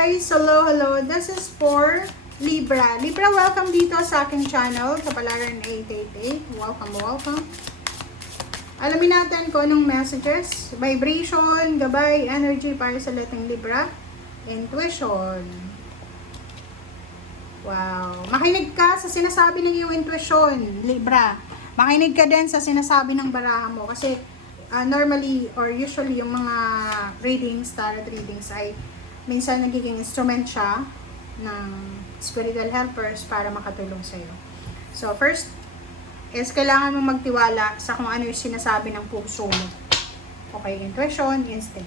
guys! Hello, hello! This is for Libra. Libra, welcome dito sa aking channel, Kapalaran 888. Welcome, welcome. Alamin natin kung anong messages, vibration, gabay, energy para sa letting Libra, intuition. Wow! Makinig ka sa sinasabi ng iyong intuition, Libra. Makinig ka din sa sinasabi ng baraha mo kasi normally or usually yung mga readings, tarot readings ay minsan nagiging instrument siya ng spiritual helpers para makatulong sa iyo. So first is kailangan mo magtiwala sa kung ano yung sinasabi ng puso mo. Okay, intuition, instinct.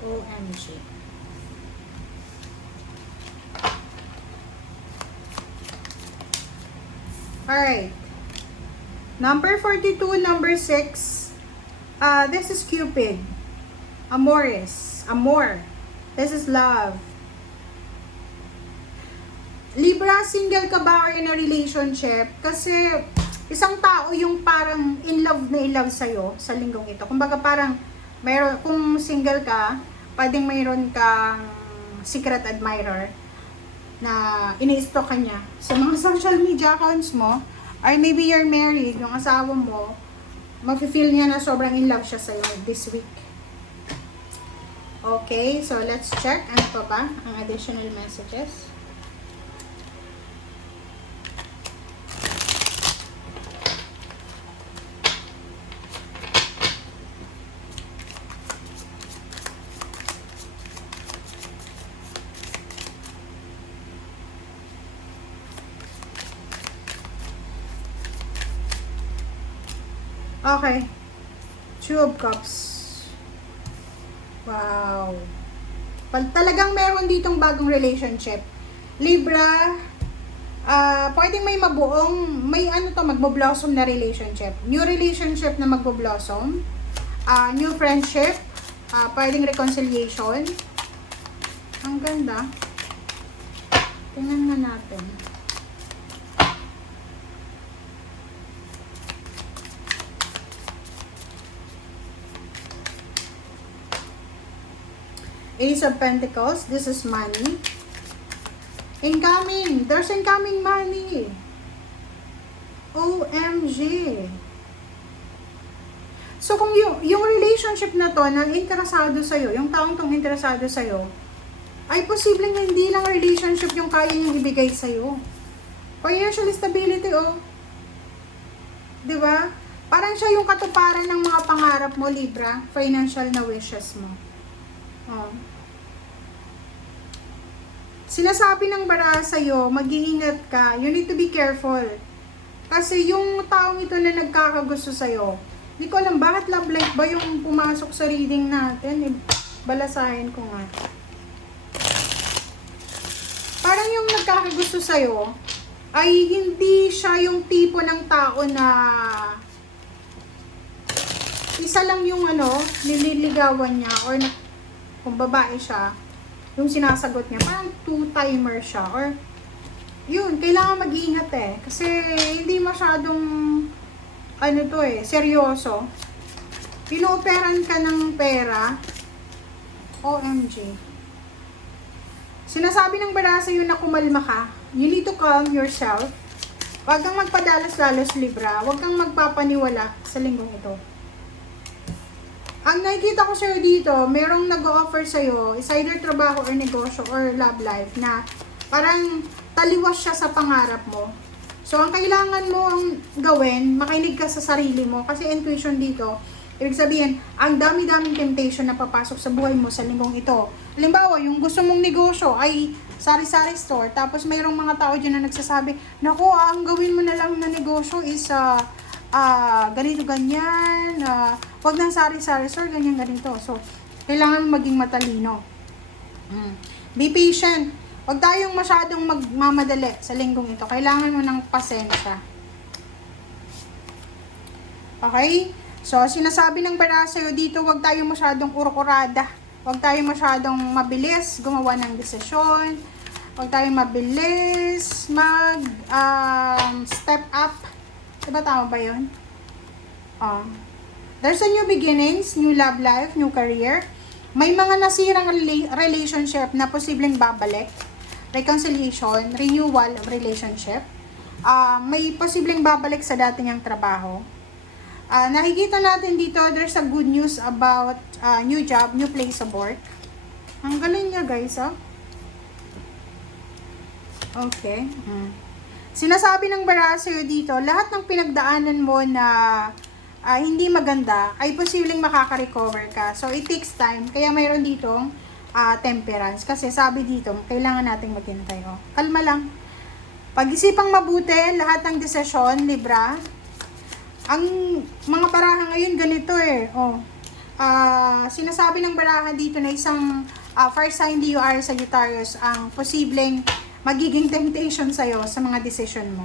OMG. Alright. Number 42, number 6. This is Cupid. Amores. Amor. This is love. Libra, single ka ba or in a relationship? Kasi isang tao yung parang in love sa'yo sa linggong ito. Kumbaga parang mayroon, kung single ka, pwedeng mayroon kang secret admirer na ini-stalk ka niya sa mga social media accounts mo, or maybe you're married, yung asawa mo, mafe-feel niya na sobrang in love siya sa'yo this week. Okay, so let's check. Ano pa ba ang additional messages? Okay. Two of Cups. Wow. Talagang meron ditong bagong relationship. Libra, pwedeng may mabuong, may ano to, magbo-blossom na relationship. New relationship na magbo-blossom. New friendship. Pwedeng reconciliation. Ang ganda. Tingnan na natin. Ace of Pentacles, this is money. Incoming, there's incoming money. OMG. So kung yung relationship na to na interesado sa'yo, yung taong tong interesado sa'yo, ay posibleng hindi lang relationship yung kaya niyang ibigay sa'yo. Financial stability, oh. Diba? Parang siya yung katuparan ng mga pangarap mo, Libra. Financial na wishes mo. Oh. Sinasabi ng baraha sa'yo, mag-iingat ka. You need to be careful. Kasi yung taong ito na nagkakagusto sa'yo, hindi ko alam bakit love life ba yung pumasok sa reading natin. Balasahin ko nga. Parang yung nagkakagusto sa'yo, ay hindi siya yung tipo ng tao na isa lang yung nililigawan niya or kung babae siya, yung sinasagot niya, parang two-timer siya. Or, yun, kailangan mag-iingat eh. Kasi, hindi masyadong, seryoso. Pinooperan ka ng pera. OMG. Sinasabi ng baraha sa'yo na kumalma ka. You need to calm yourself. Huwag kang magpadalos-dalos, Libra. Huwag kang magpapaniwala sa linggong ito. Ang nakikita ko sa'yo dito, merong nag-o-offer sa'yo, is either trabaho or negosyo or love life na parang taliwas siya sa pangarap mo. So, ang kailangan mo ang gawin, makinig ka sa sarili mo. Kasi intuition dito, ibig sabihin, ang dami-daming temptation na papasok sa buhay mo sa linggong ito. Halimbawa, yung gusto mong negosyo ay sari-sari store, tapos mayroong mga tao dyan na nagsasabi, naku, ang gawin mo na lang na negosyo is ganito, ganyan, wag nang sari-sari store, ganyan, ganito. So, kailangan maging matalino. Be patient. Huwag tayong masyadong magmamadali sa linggong ito. Kailangan mo ng pasensya. Okay? So, sinasabi ng baraha sa'yo dito, huwag tayong masyadong urukurada. Huwag tayong masyadong mabilis gumawa ng desisyon. Huwag tayong mabilis step up. Diba tama ba yun? There's a new beginnings, new love life, new career. May mga nasirang relationship na posibleng babalik. Reconciliation, renewal of relationship. May posibleng babalik sa dating ang trabaho. Nakikita natin dito, there's a good news about new job, new place of work. Ang galing niya guys, Okay. Sinasabi ng Baraha sa'yo dito, lahat ng pinagdaanan mo na hindi maganda, ay posibleng makaka-recover ka. So, it takes time. Kaya mayroon ditong temperance. Kasi sabi dito, kailangan nating maghintay. Kalma lang. Pag-isipang mabuti, lahat ng desisyon, Libra. Ang mga baraha ngayon, ganito sinasabi ng Baraha dito na isang fire sign Leo Aries Sagittarius ang posibleng magiging temptation sa'yo sa mga decision mo.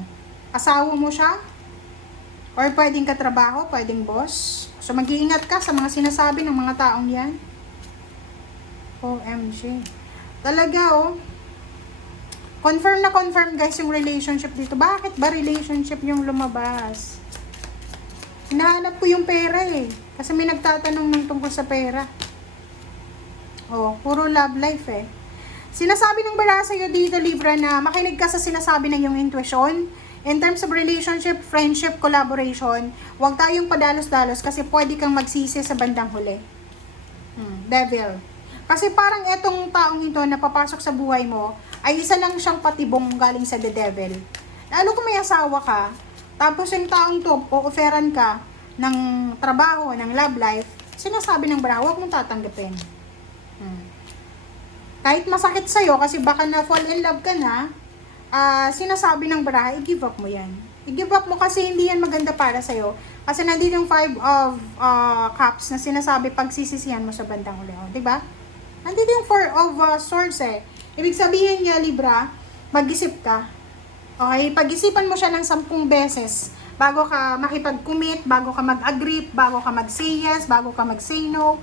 Asawa mo siya? Or pwedeng katrabaho, pwedeng boss. So, mag-iingat ka sa mga sinasabi ng mga taong yan. OMG. Talaga, confirm na confirm guys yung relationship dito. Bakit ba relationship yung lumabas? Hinahanap ko yung pera Kasi may nagtatanong ng tungkol sa pera. Puro love life Sinasabi ng Baraha sa'yo dito, Libra, na makinig ka sa sinasabi ng iyong intuition. In terms of relationship, friendship, collaboration, huwag tayong padalos-dalos kasi pwede kang magsisi sa bandang huli. Devil. Kasi parang etong taong ito na papasok sa buhay mo, ay isa lang siyang patibong galing sa the devil. Lalo kung may asawa ka, tapos yung taong to, o-offeran ka ng trabaho, ng love life, sinasabi ng Baraha, huwag mong tatanggapin. Kahit masakit sa'yo, kasi baka na fall in love ka na, sinasabi ng Baraha, i-give up mo yan. I-give up mo kasi hindi yan maganda para sa'yo. Kasi nandito yung 5 of cups na sinasabi pagsisisihan mo sa bandang huli. Diba? Nandito yung 4 of swords Ibig sabihin niya, Libra, mag-isip ka. Okay? Pag-isipan mo siya ng 10 beses bago ka makipag-commit, bago ka mag-agree, bago ka mag-say yes, bago ka mag-say no.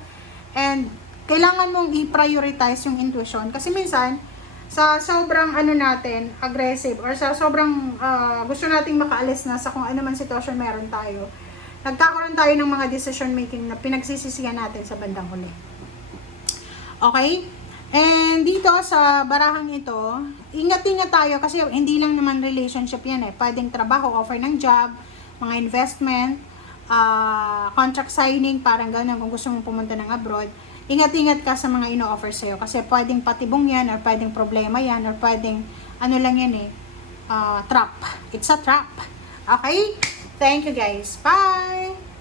And kailangan mong i-prioritize yung intuition. Kasi minsan, sa sobrang aggressive, or sa sobrang gusto nating makaalis na sa kung ano man sitwasyon meron tayo, nagkakaroon tayo ng mga decision making na pinagsisisihan natin sa bandang huli. Okay? And dito sa barahang ito, ingat-ingat tayo kasi hindi lang naman relationship yan Pwedeng trabaho, offer ng job, mga investment, contract signing, parang gano'n kung gusto mong pumunta ng abroad. Ingat-ingat ka sa mga ino-offer sa'yo kasi pwedeng patibong yan or pwedeng problema yan or pwedeng trap. It's a trap. Okay? Thank you guys. Bye!